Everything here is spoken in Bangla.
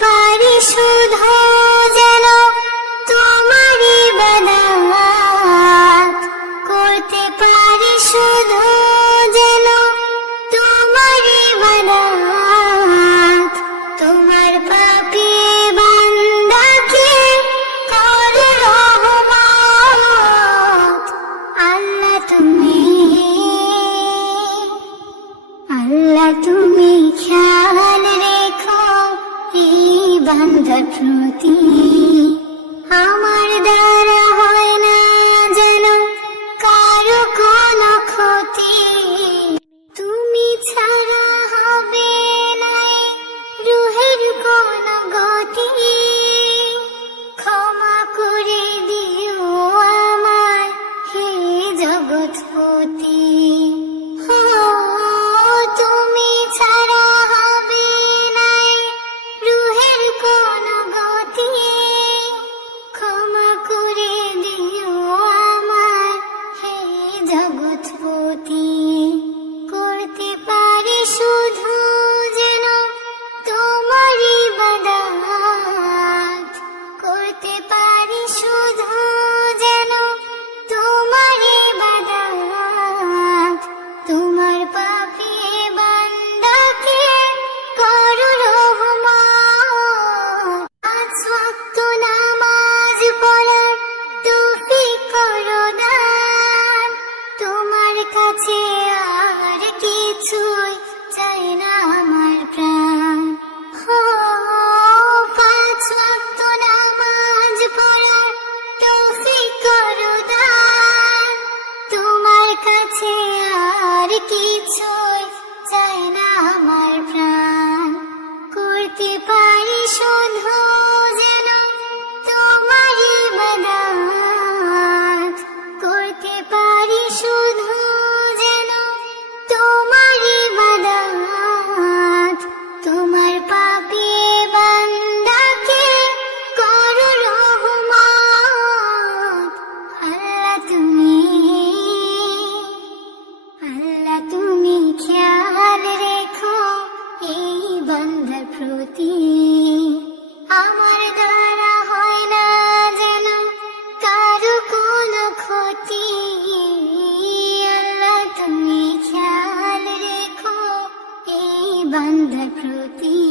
পারি শুধু বান্ধার প্রতি। আমার দা জগৎপতি। কাছে আর কিছুই চাই না আমার প্রাণ। পাঁচ ওয়াক্ত নামাজ পড়ার তৌফিক করো দান। তোমার কাছে আর কিছু অন্ধ প্রতি